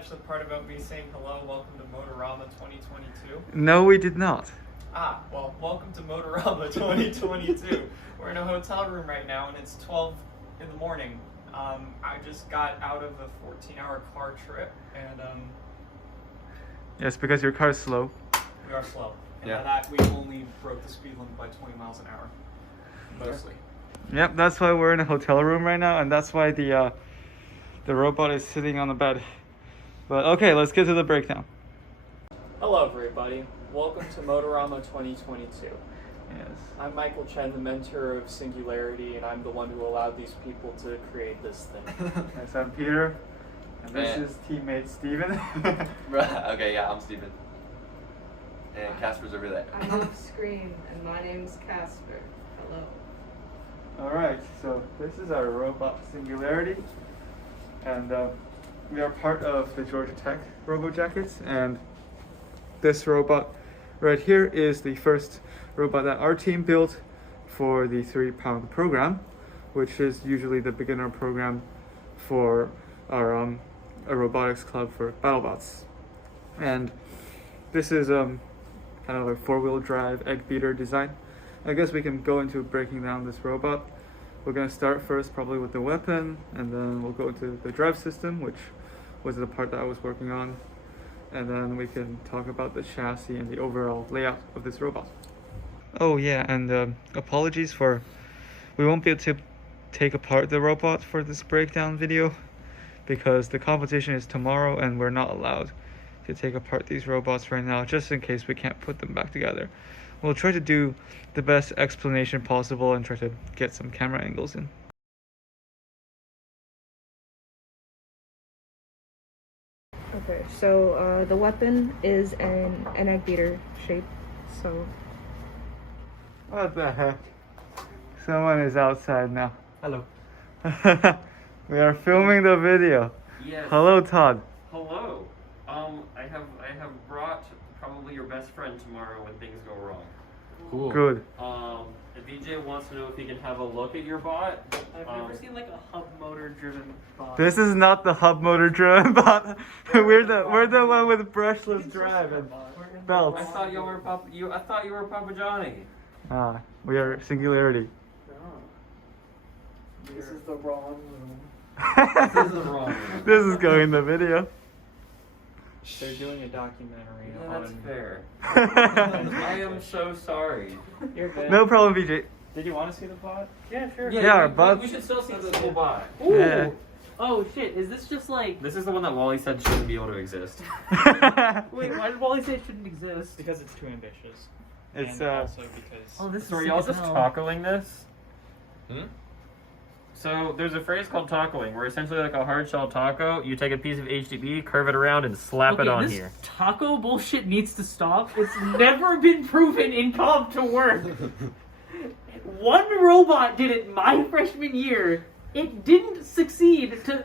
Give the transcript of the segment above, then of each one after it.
catch the part about me saying hello? Welcome to Motorama 2022. No, we did not. Well, welcome to Motorama 2022. We're in a hotel room right now, and it's 12 in the morning. I just got out of a 14-hour car trip, and Yes, because your car is slow. we are slow. And Yeah. by that, we only broke the speed limit by 20 miles an hour, mostly. Yep, that's why we're in a hotel room right now, and that's why the robot is sitting on the bed. But okay, let's get to the breakdown. Hello, everybody. Welcome to Motorama 2022. Yes. I'm Michael Chen, the mentor of Singulariti, and I'm the one who allowed these people to create this thing. Yes, I'm Peter, and this Man. is teammate Steven. Okay, yeah, I'm Steven. And Casper's over there. I'm off screen, and my name's Casper. Hello. Alright, so this is our robot Singulariti, and we are part of the Georgia Tech RoboJackets, and this robot right here is the first robot that our team built for the 3-pound program, which is usually the beginner program for our a robotics club for BattleBots. And this is kind of a 4-wheel drive egg beater design. I guess we can go into breaking down this robot. We're going to start first probably with the weapon, and then we'll go into the drive system, which was the part that I was working on. And then we can talk about the chassis and the overall layout of this robot. Oh yeah, and apologies for, we won't be able to take apart the robot for this breakdown video because the competition is tomorrow and we're not allowed to take apart these robots right now, just in case we can't put them back together. We'll try to do the best explanation possible and try to get some camera angles in. Okay, so the weapon is an egg beater shape. So What the heck? Someone is outside now. Hello. We are filming the video. Yes. Hello, Todd. Hello. I have brought probably your best friend tomorrow when things go wrong. Cool. Good. If VJ wants to know if he can have a look at your bot. I've never seen like a hub motor driven bot. This is not the hub motor driven bot. we're the one with brushless drive and belts. I thought you were I thought you were Papa Johnny. We are Singularity. This is the wrong room. This is the wrong one. This is going in the video. They're doing a documentary Yeah, that's on... fair. I am so sorry. You're good. No problem, VJ. Did you want to see the bot? Yeah, sure. Yeah, our we bots. should still see the cool bot. Ooh. Yeah. Oh shit, is this just like... This is the one that Wally said shouldn't be able to exist. Wait, why did Wally say it shouldn't exist? Because it's too ambitious. It's and also because... Oh, this so are y'all just tacoing this? Hmm? So there's a phrase called tacoing, where essentially like a hard shell taco, you take a piece of HDB, curve it around, and slap it on this here. taco bullshit needs to stop. It's never been proven in comp to work. One robot did it my freshman year. It didn't succeed to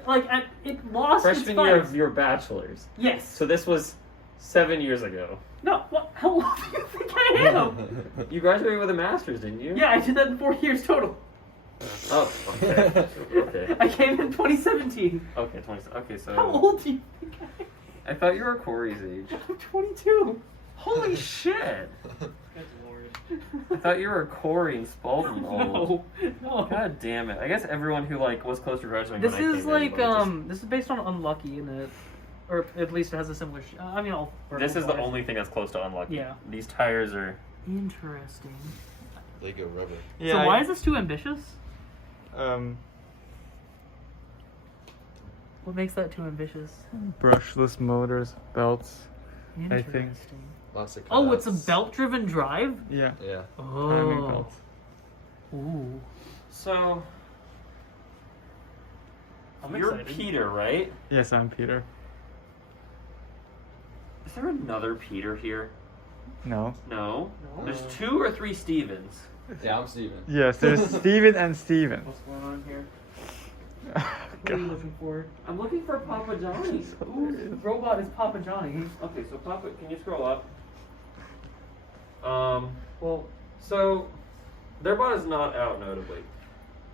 it lost Freshman its year fight. of your bachelor's. Yes. So this was 7 years ago. No. What? How old do you think I am? You graduated with a master's, didn't you? Yeah, I did that in 4 years total. Oh, okay. Okay. I came in 2017. Okay, 20. Okay, so. How old do you think I am? I thought you were Corey's age. I'm 22. Holy shit! Good lord. I thought you were Corey and Spalding old. No. God damn it! I guess everyone who was close to graduating. This when I is came in, like just- this is based on Unlucky in it, or at least it has a similar. I mean, all. This is the only thing that's close to unlucky. Yeah. These tires are. Interesting. Lego rubber. Yeah, So why is this too ambitious? What makes that too ambitious? brushless motors, belts. I Interesting. think. Lots of Oh, it's a cutouts. belt-driven drive. Yeah. Yeah. Timing Oh. belts. Ooh. So. I'm You're excited. Peter, right? Yes, I'm Peter. Is there another Peter here? No. No. No. There's 2 or 3 Stevens. Yeah, I'm Steven. Yes, there's Steven and Steven. What's going on here? God. What are you looking for? I'm looking for Papa Johnny. The robot is Papa Johnny. Okay, so Papa, can you scroll up? Well, so their bot is not out notably.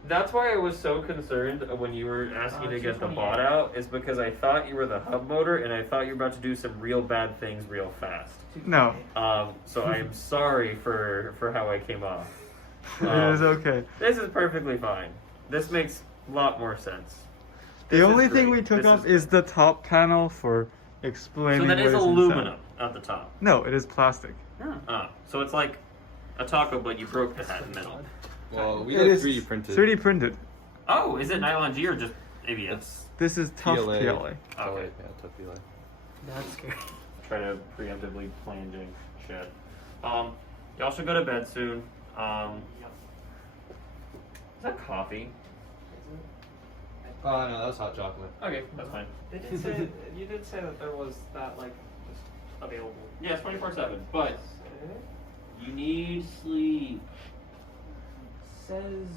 That's why I was so concerned when you were asking to get the bot out, is because I thought you were the hub motor and I thought you were about to do some real bad things real fast. No, So I'm sorry for how I came off. it is okay. This is perfectly fine. This makes a lot more sense. The This only is thing great. we took This off is is the top panel for explaining. So that is what aluminum at the top. No, it is plastic. So it's like a taco, but you broke the hat in the middle. Well, we It like is 3D printed. 3D printed. Oh, is it nylon G or just ABS? This is tough PLA. PLA. Okay. Yeah, tough PLA. That's scary. Try to preemptively plan shit. Y'all should go to bed soon. Is that coffee? Oh no, that was hot chocolate. Okay, that's fine. They did say you did say that there was that like just available. Yeah, it's 24/7, but you need sleep. Says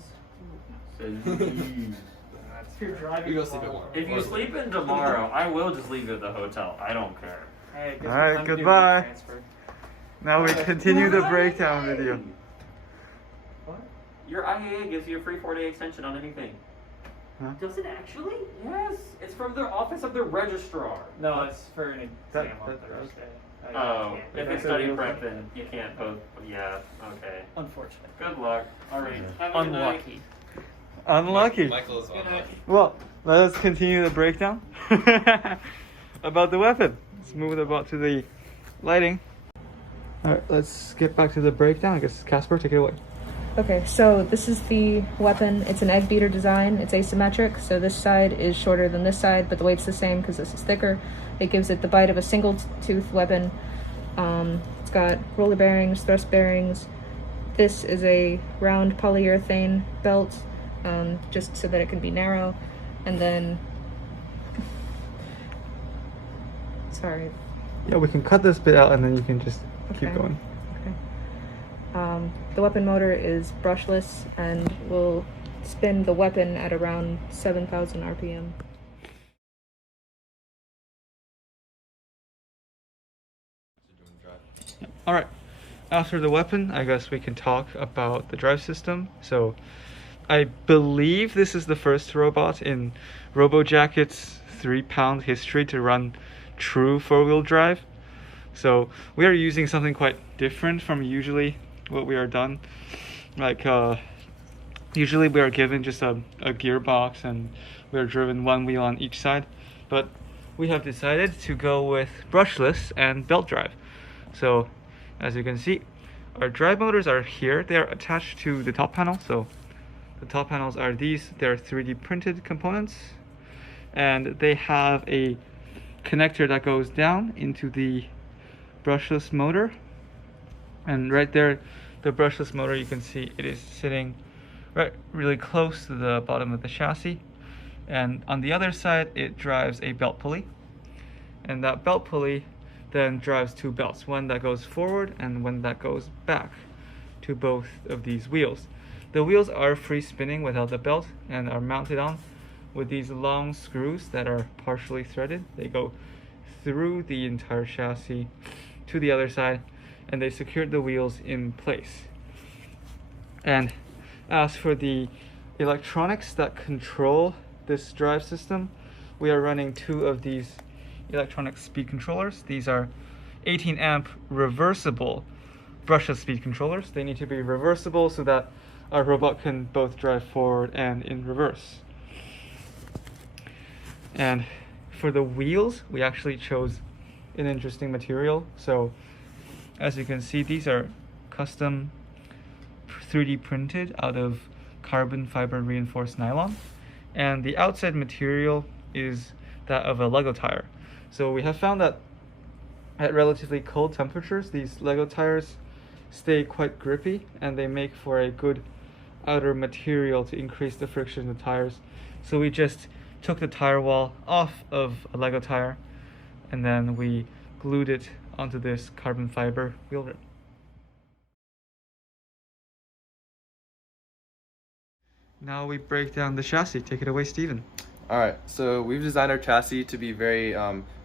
If you're driving. We go sleep at tomorrow. one. you sleep in tomorrow, I will just leave you at the hotel. I don't care. Hey, it gives me Alright, time to do goodbye. transfer. Now we continue the breakdown video. What? Your IAA gives you a free 4-day extension on anything. Does it actually? Yes, it's from the office of the registrar. No, it's for an exam That- on that- Thursday. I Oh, can't. if it's study prep, then you can't post. Yeah, okay. Unfortunate. Good luck. All right. Yeah. Have a good night. Unlucky. Unlucky. Michael is unlucky. Well, let us continue the breakdown about the weapon. Let's move about to the lighting. Alright, let's get back to the breakdown. I guess Casper, take it away. Okay, so this is the weapon. It's an egg beater design. It's asymmetric, so this side is shorter than this side, but the weight's the same because this is thicker. It gives it the bite of a single tooth weapon. It's got roller bearings, thrust bearings. This is a round polyurethane belt, just so that it can be narrow. And then, sorry. Yeah, we can cut this bit out and then you can just keep Okay. going. The weapon motor is brushless and will spin the weapon at around 7,000 RPM. Alright, after the weapon, I guess we can talk about the drive system. So, I believe this is the first robot in RoboJackets' 3-pound history to run true 4-wheel drive. So, we are using something quite different from usually what we are done. Like, usually we are given just a gearbox and we are driven one wheel on each side. But we have decided to go with brushless and belt drive. So, as you can see, our drive motors are here. They are attached to the top panel. So the top panels are these. They're 3D printed components. And they have a connector that goes down into the brushless motor. And right there, the brushless motor, you can see it is sitting right really close to the bottom of the chassis. And on the other side, it drives a belt pulley. And that belt pulley then drives 2 belts, one that goes forward and one that goes back to both of these wheels. The wheels are free spinning without the belt and are mounted on with these long screws that are partially threaded. They go through the entire chassis to the other side and they secure the wheels in place. And as for the electronics that control this drive system, we are running 2 of these electronic speed controllers. These are 18 amp reversible brushless speed controllers. They need to be reversible so that our robot can both drive forward and in reverse. And for the wheels, we actually chose an interesting material. So as you can see, these are custom 3D printed out of carbon fiber reinforced nylon. And the outside material is that of a Lego tire. So we have found that at relatively cold temperatures, these Lego tires stay quite grippy and they make for a good outer material to increase the friction in the tires. So we just took the tire wall off of a Lego tire and then we glued it onto this carbon fiber wheel rim. Now we break down the chassis. Take it away, Steven. Alright, so we've designed our chassis to be very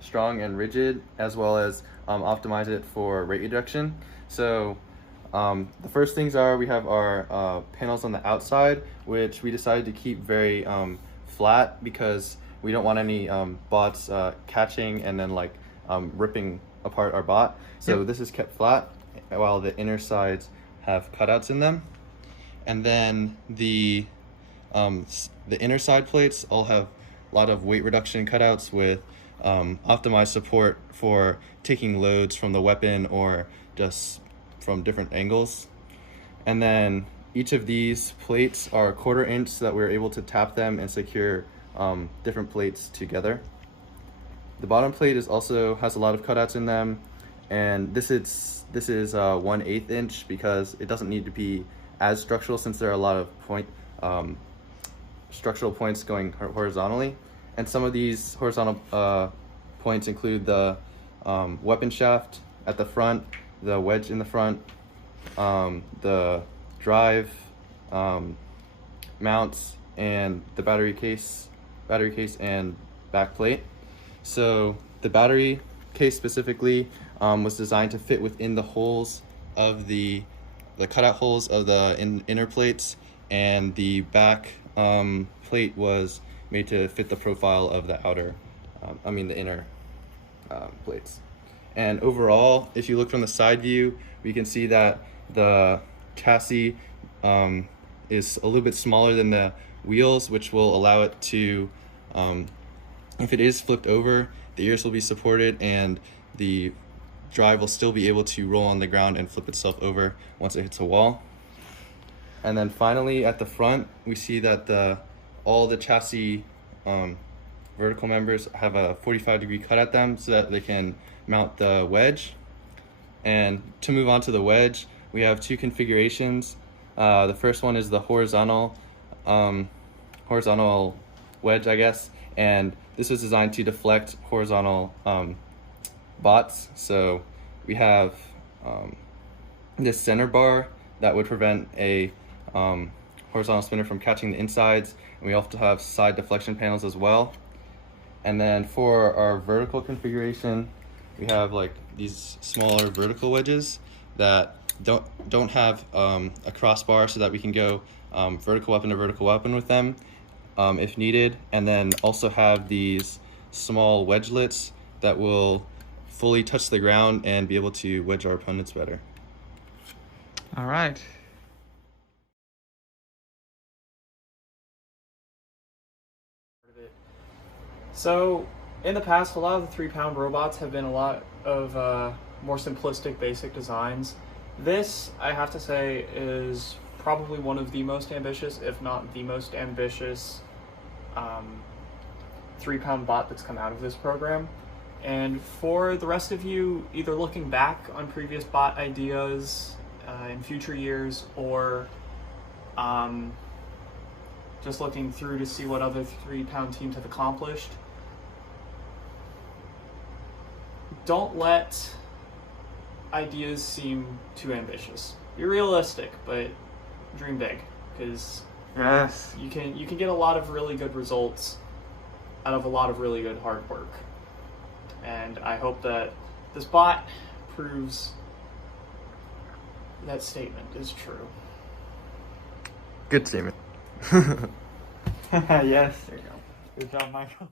strong and rigid, as well as optimize it for rate reduction. So The first things are we have our panels on the outside, which we decided to keep very flat because we don't want any bots catching and then like ripping apart our bot. So this is kept flat while the inner sides have cutouts in them. And then the inner side plates all have a lot of weight reduction cutouts with optimized support for taking loads from the weapon or just from different angles. And then each of these plates are 1/4 inch so that we're able to tap them and secure different plates together. The bottom plate also has a lot of cutouts in them, and this is 1/8 inch because it doesn't need to be as structural since there are a lot of structural points going horizontally. And some of these horizontal points include the weapon shaft at the front, the wedge in the front, the drive mounts, and the battery case and back plate. So the battery case specifically was designed to fit within the holes of the cutout holes of the inner plates, and the back plate was made to fit the profile of the outer, the inner plates. And overall, if you look from the side view, we can see that the chassis is a little bit smaller than the wheels, which will allow it to, if it is flipped over, the ears will be supported and the drive will still be able to roll on the ground and flip itself over once it hits a wall. And then finally at the front, we see that all the chassis vertical members have a 45-degree cut at them so that they can mount the wedge. And to move on to the wedge, we have 2 configurations. The first one is the horizontal wedge, I guess, and this was designed to deflect horizontal bots. So we have this center bar that would prevent a horizontal spinner from catching the insides, and we also have side deflection panels as well. And then for our vertical configuration, we have like these smaller vertical wedges that don't have a crossbar so that we can go vertical weapon to vertical weapon with them if needed, and then also have these small wedgelets that will fully touch the ground and be able to wedge our opponents better. All right. So, in the past, a lot of the 3-pound robots have been a lot of more simplistic, basic designs. This, I have to say, is probably one of the most ambitious, if not the most ambitious, 3-pound bot that's come out of this program. And for the rest of you, either looking back on previous bot ideas in future years, or just looking through to see what other 3-pound teams have accomplished, don't let ideas seem too ambitious. Be realistic, but dream big, because Yes. you can get a lot of really good results out of a lot of really good hard work. And I hope that this bot proves that statement is true. Good statement. Yes. There you go. Good job, Michael.